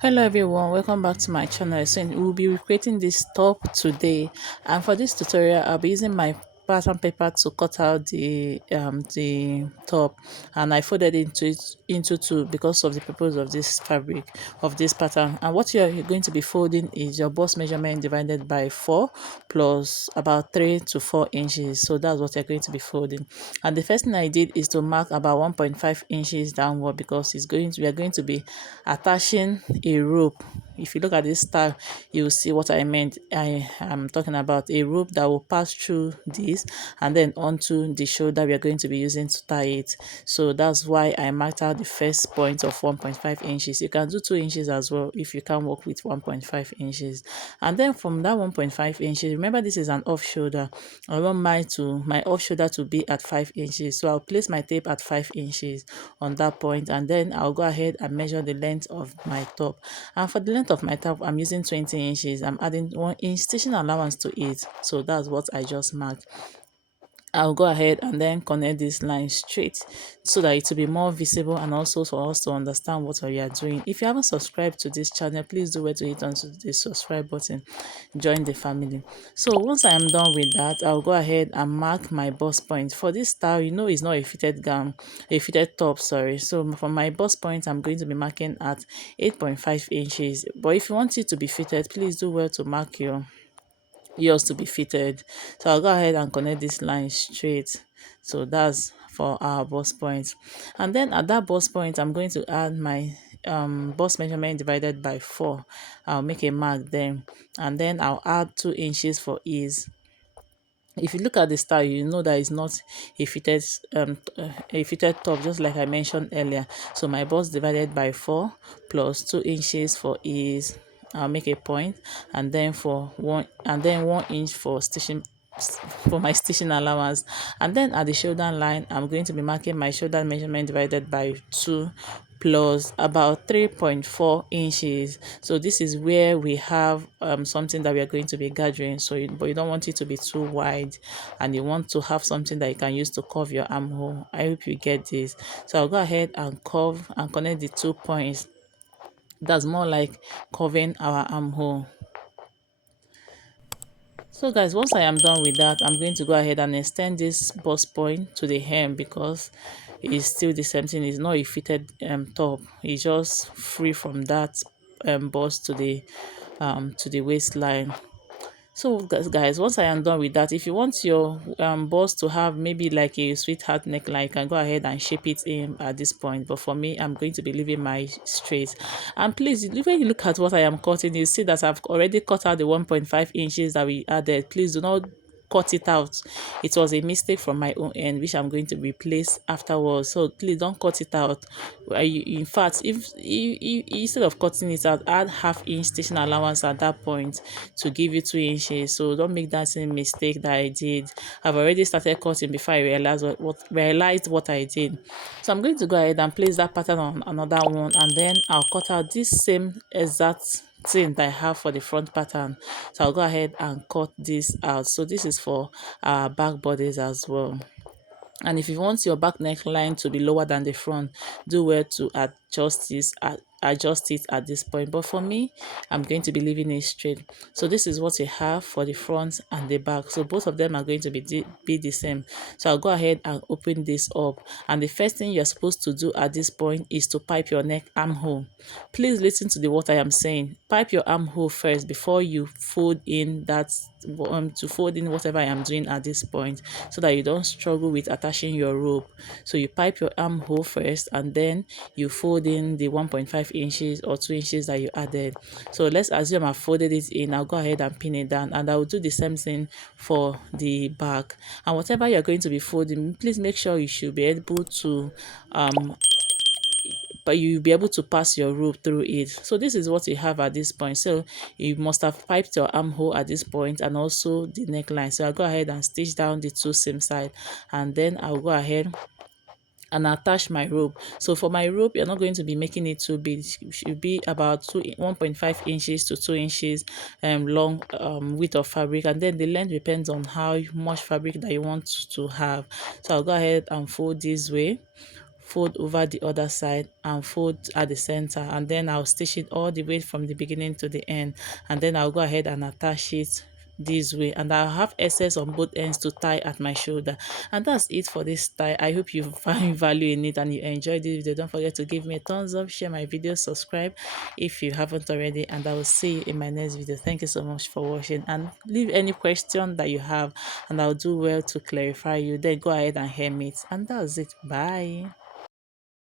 Hello everyone, welcome back to my channel. So we'll be recreating this top today, and for this tutorial I'll be using my pattern paper to cut out the top, and I folded into two because of the purpose of this fabric of this pattern. And what you're going to be folding is your bust measurement divided by 4 plus about 3 to 4 inches. So that's what you're going to be folding. And the first thing I did is to mark about 1.5 inches downward because we are going to be attaching a rope. If you look at this style, you will see what I meant. I am talking about a rope that will pass through this and then onto the shoulder we are going to be using to tie it. So that's why I marked out the first point of 1.5 inches. You can do 2 inches as well if you can work with 1.5 inches. And then from that 1.5 inches, remember this is an off shoulder. I want my off shoulder to be at 5 inches. So I'll place my tape at 5 inches on that point, and then I'll go ahead and measure the length of my top. And for the length of my top, I'm using 20 inches. I'm adding 1 inch stitching allowance to it. So that's what I just marked. I'll go ahead and then connect this line straight so that it will be more visible and also for us to understand what we are doing. If you haven't subscribed to this channel, please do wait to hit on the subscribe button. Join the family. So once I am done with that, I'll go ahead and mark my bust point. For this style, you know it's not a fitted gown, a fitted top, sorry. So for my bust point, I'm going to be marking at 8.5 inches. But if you want it to be fitted, please do well to mark yours to be fitted. So I'll go ahead and connect this line straight. So that's for our bust point. And then at that bust point, I'm going to add my bust measurement divided by 4. I'll make a mark then, and then I'll add 2 inches for ease. If you look at the style, you know that it's not a fitted top, just like I mentioned earlier. So my bust divided by 4 plus 2 inches for ease. I'll make a point, and then for 1 inch for stitching, for my stitching allowance. And then at the shoulder line, I'm going to be marking my shoulder measurement divided by 2 plus about 3.4 inches. So this is where we have something that we are going to be gathering. So but you don't want it to be too wide, and you want to have something that you can use to curve your armhole. I hope you get this. So I'll go ahead and curve and connect the 2 points. That's more like curving our armhole. So guys, once I am done with that, I'm going to go ahead and extend this bust point to the hem because it's still the same thing. It's not a fitted top. It's just free from that bust to the waistline. So guys, once I am done with that, if you want your bust to have maybe like a sweetheart neckline, you can go ahead and shape it in at this point. But for me, I'm going to be leaving my straight. And please, when you look at what I am cutting, you see that I've already cut out the 1.5 inches that we added. Please do not cut it out. It was a mistake from my own end, which I'm going to replace afterwards. So please don't cut it out. In fact, if instead of cutting it out, add half-inch stitching allowance at that point to give you 2 inches. So don't make that same mistake that I did. I've already started cutting before I realized what I did. So I'm going to go ahead and place that pattern on another one, and then I'll cut out this same exact thing that I have for the front pattern. So I'll go ahead and cut this out. So this is for our back bodies as well. And if you want your back neckline to be lower than the front, do well to adjust it at this point. But for me, I'm going to be leaving it straight. So this is what you have for the front and the back. So both of them are going to be the same. So I'll go ahead and open this up, and the first thing you're supposed to do at this point is to pipe your neck armhole. Please listen to what I am saying. Pipe your armhole first before you fold in to fold in whatever I am doing at this point, so that you don't struggle with attaching your rope. So you pipe your armhole first, and then you fold in the 1.5 inches or 2 inches that you added. So let's assume I folded it in. I'll go ahead and pin it down, and I will do the same thing for the back. And whatever you're going to be folding, please make sure you should be able to but you'll be able to pass your rope through it. So this is what you have at this point. So you must have piped your armhole at this point and also the neckline. So I'll go ahead and stitch down the two same side, and then I'll go ahead and attach my rope. So for my rope, you're not going to be making it too big. It should be about 1.5 inches to 2 inches long width of fabric, and then the length depends on how much fabric that you want to have. So I'll go ahead and fold this way fold over the other side and fold at the center, and then I'll stitch it all the way from the beginning to the end, and then I'll go ahead and attach it this way, and I'll have excess on both ends to tie at my shoulder. And that's it for this tie. I hope you find value in it and you enjoyed this video. Don't forget to give me a thumbs up, share my video, subscribe if you haven't already, and I will see you in my next video. Thank you so much for watching, and leave any question that you have and I'll do well to clarify you. Then go ahead and hem it, and that's it. Bye.